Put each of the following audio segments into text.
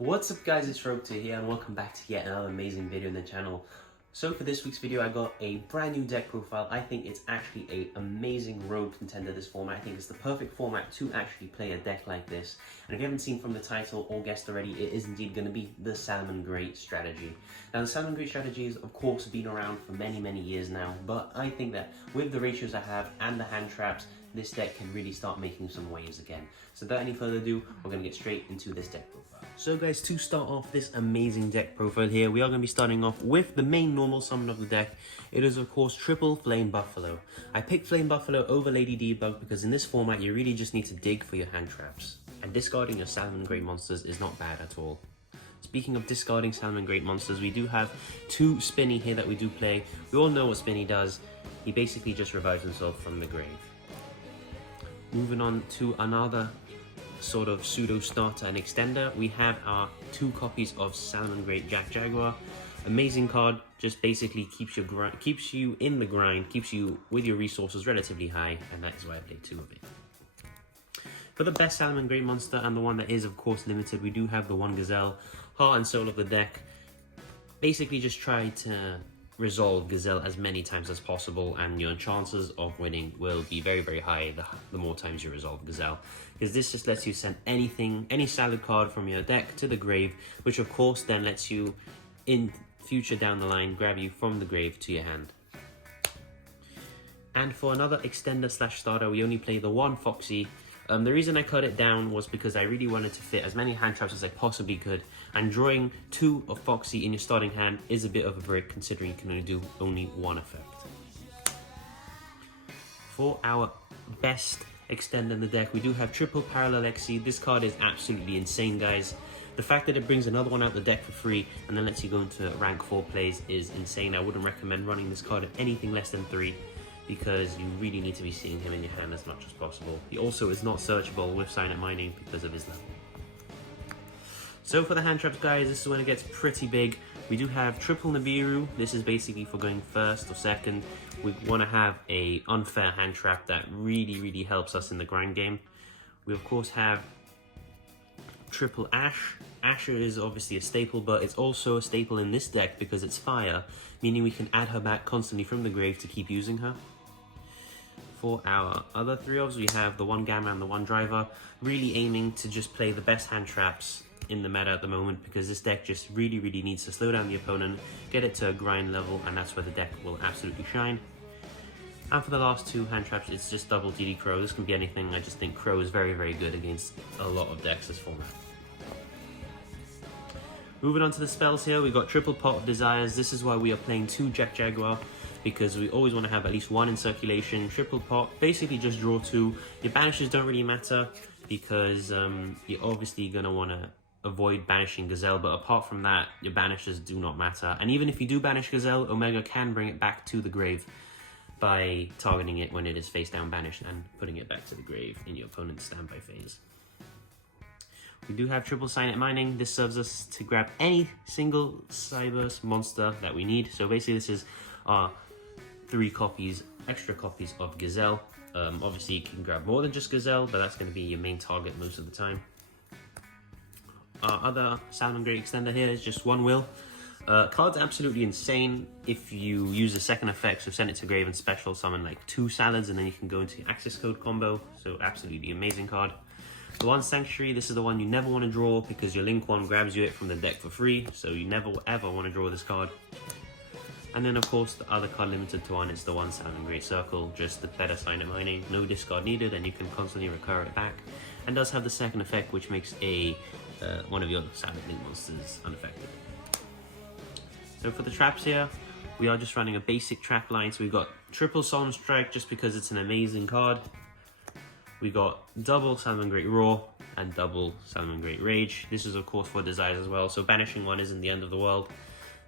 What's up guys, it's Robto here and welcome back to yet another amazing video on the channel. So for this week's video I got a brand new deck profile. I think it's actually an amazing rogue contender, this format. I think it's the perfect format to actually play a deck like this. And if you haven't seen from the title or guessed already, it is indeed going to be the Salamangreat strategy. Now the Salamangreat strategy has of course been around for many years now, but I think that with the ratios I have and the hand traps, this deck can really start making some waves again. So without any further ado, we're going to get straight into this deck profile. So guys, to start off this amazing deck profile here, we are going to be starting off with the main normal summon of the deck. It is of course triple Flame Buffalo. I picked Flame Buffalo over Lady Debug because in this format you really just need to dig for your hand traps. And discarding your Salamangreat monsters is not bad at all. Speaking of discarding Salamangreat monsters, we do have two Spinny here that we do play. We all know what Spinny does. He basically just revives himself from the grave. Moving on to another sort of pseudo starter and extender, we have our two copies of Salamangreat Jack Jaguar. Amazing card, just basically keeps you in the grind, keeps you with your resources relatively high, and that is why I played two of it. For the best Salamangreat monster, and the one that is of course limited, we do have the one Gazelle, heart and soul of the deck. Basically just try to resolve Gazelle as many times as possible, and your chances of winning will be very high the more times you resolve Gazelle, because this just lets you send any salad card from your deck to the grave, which of course then lets you in future down the line grab you from the grave to your hand. And for another extender slash starter, we only play the one Foxy. The reason I cut it down was because I really wanted to fit as many hand traps as I possibly could, and drawing two of Foxy in your starting hand is a bit of a brick considering you can only do one effect. For our best extender in the deck, we do have triple Parallel Exceed. This card is absolutely insane, guys. The fact that it brings another one out the deck for free and then lets you go into rank 4 plays is insane. I wouldn't recommend running this card at anything less than 3. Because you really need to be seeing him in your hand as much as possible. He also is not searchable with Silent Mining because of his level. So for the hand traps, guys, this is when it gets pretty big. We do have triple Nibiru. This is basically for going first or second. We want to have a unfair hand trap that really helps us in the grind game. We of course have triple Ash. Asher is obviously a staple, but it's also a staple in this deck because it's fire, meaning we can add her back constantly from the grave to keep using her. For our other three ofs, we have the one Gamma and the one Driver, really aiming to just play the best hand traps in the meta at the moment, because this deck just really needs to slow down the opponent, get it to a grind level, and that's where the deck will absolutely shine. And for the last two hand traps, it's just double DD Crow. This can be anything. I just think Crow is very good against a lot of decks this format. Moving on to the spells here, we've got triple Pot of Desires. This is why we are playing two Jack Jaguar, because we always want to have at least one in circulation. Triple Pot, basically just draw two. Your banishes don't really matter because you're obviously going to want to avoid banishing Gazelle, but apart from that, your banishes do not matter. And even if you do banish Gazelle, Omega can bring it back to the grave by targeting it when it is face down banished and putting it back to the grave in your opponent's standby phase. We do have triple Silent Mining. This serves us to grab any single Cyberse monster that we need. So basically this is our extra copies of Gazelle. Obviously you can grab more than just Gazelle, but that's going to be your main target most of the time. Our other Salamangreat extender here is just one Will. Card's absolutely insane if you use the second effect, so send it to grave and special summon like 2 salads, and then you can go into access code combo. So absolutely amazing card. The one Sanctuary, this is the one you never want to draw because your Link 1 grabs you it from the deck for free, so you never ever want to draw this card. And then of course the other card limited to 1 is the one Salamangreat Circle, just the better Silent Mining, no discard needed, and you can constantly recur it back. And does have the second effect, which makes one of your Silent Link monsters unaffected. So for the traps here, we are just running a basic trap line. So we've got triple Solemn Strike just because it's an amazing card. We got double Salamangreat Roar and double Salamangreat Rage. This is of course for Desires as well, so banishing one isn't the end of the world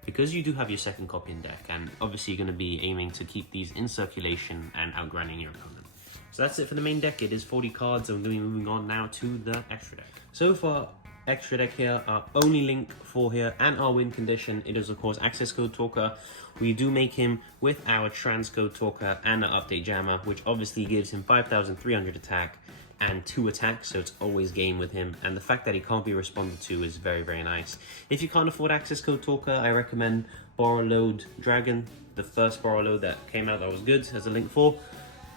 because you do have your second copy in deck, and obviously you're going to be aiming to keep these in circulation and outgrinding your opponent. So that's it for the main deck. It is 40 cards, and we're going to be moving on now to the extra deck. So for extra deck here, our only link for here and our win condition, it is of course access code Talker. We do make him with our transcode Talker and our update Jammer, which obviously gives him 5,300 attack, and 2 attacks, so it's always game with him, and the fact that he can't be responded to is very, very nice. If you can't afford Access Code Talker, I recommend Borrow Load Dragon, the first Borrow Load that came out that was good as a Link 4,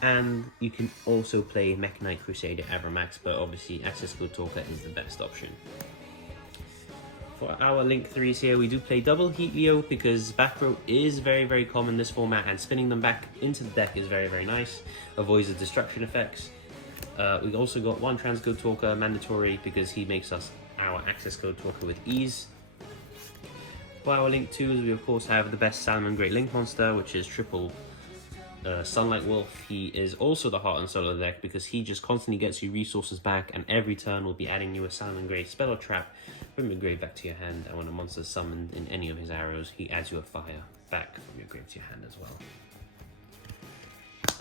and you can also play Mech Knight Crusader Avramax, but obviously Access Code Talker is the best option. For our Link 3s here, we do play double YuGiOh because back row is very, very common in this format, and spinning them back into the deck is very, very nice, avoids the destruction effects. We also got 1 Transcode Talker mandatory because he makes us our Access Code Talker with ease. For our Link 2s, we of course have the best Salamangreat Link monster, which is triple Sunlight Wolf. He is also the heart and soul of the deck because he just constantly gets you resources back, and every turn will be adding you a Salamangreat spell or trap from your grave back to your hand, and when a monster is summoned in any of his arrows, he adds you a fire back from your grave to your hand as well.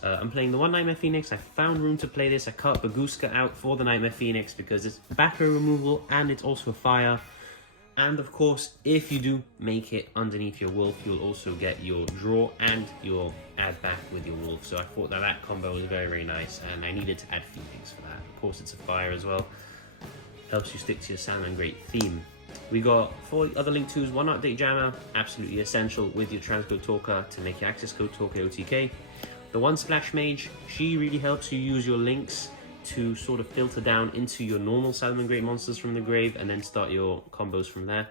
I'm playing the 1 Nightmare Phoenix. I found room to play this. I cut Baguska out for the Nightmare Phoenix because it's back row removal and it's also a fire. And of course, if you do make it underneath your wolf, you'll also get your draw and your add back with your wolf. So I thought that that combo was very, very nice, and I needed to add Phoenix for that. Of course, it's a fire as well. Helps you stick to your Salamangreat theme. We got 4 other Link 2s, 1 Update Jammer, absolutely essential with your Transcode Talker to make your Access Code Talker OTK. The 1 Splash Mage, she really helps you use your links to sort of filter down into your normal Salamangreat monsters from the grave and then start your combos from there.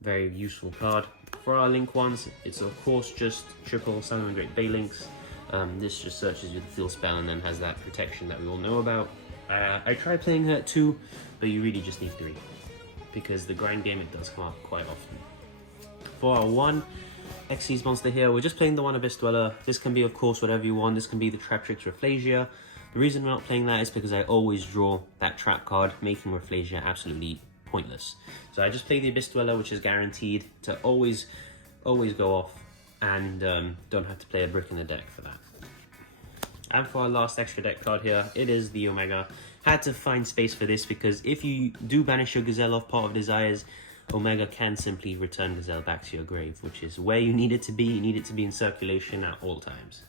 Very useful card. For our Link 1s, it's of course just triple Salamangreat Baylinks. This just searches you the field spell and then has that protection that we all know about. I tried playing her at 2, but you really just need 3 because the grind game, it does come up quite often. For our 1 Xyz monster here, we're just playing the 1 Abyss Dweller. This can be of course whatever you want. This can be the Traptrix Rafflesia. The reason we're not playing that is because I always draw that trap card, making Rafflesia absolutely pointless. So I just play the Abyss Dweller, which is guaranteed to always go off, and don't have to play a brick in the deck for that. And for our last extra deck card here, it is the Omega. Had to find space for this because if you do banish your Gazelle off Pot of Desires, Omega can simply return Gazelle back to your grave, which is where you need it to be. You need it to be in circulation at all times.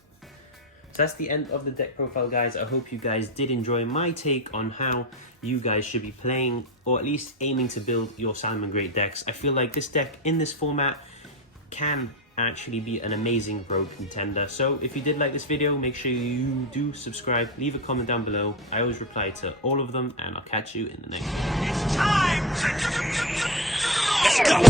So that's the end of the deck profile, guys. I hope you guys did enjoy my take on how you guys should be playing, or at least aiming to build your Salamangreat decks. I feel like this deck in this format can actually be an amazing rogue contender. So if you did like this video, make sure you do subscribe, leave a comment down below. I always reply to all of them, and I'll catch you in the next one. It's time! Let's go!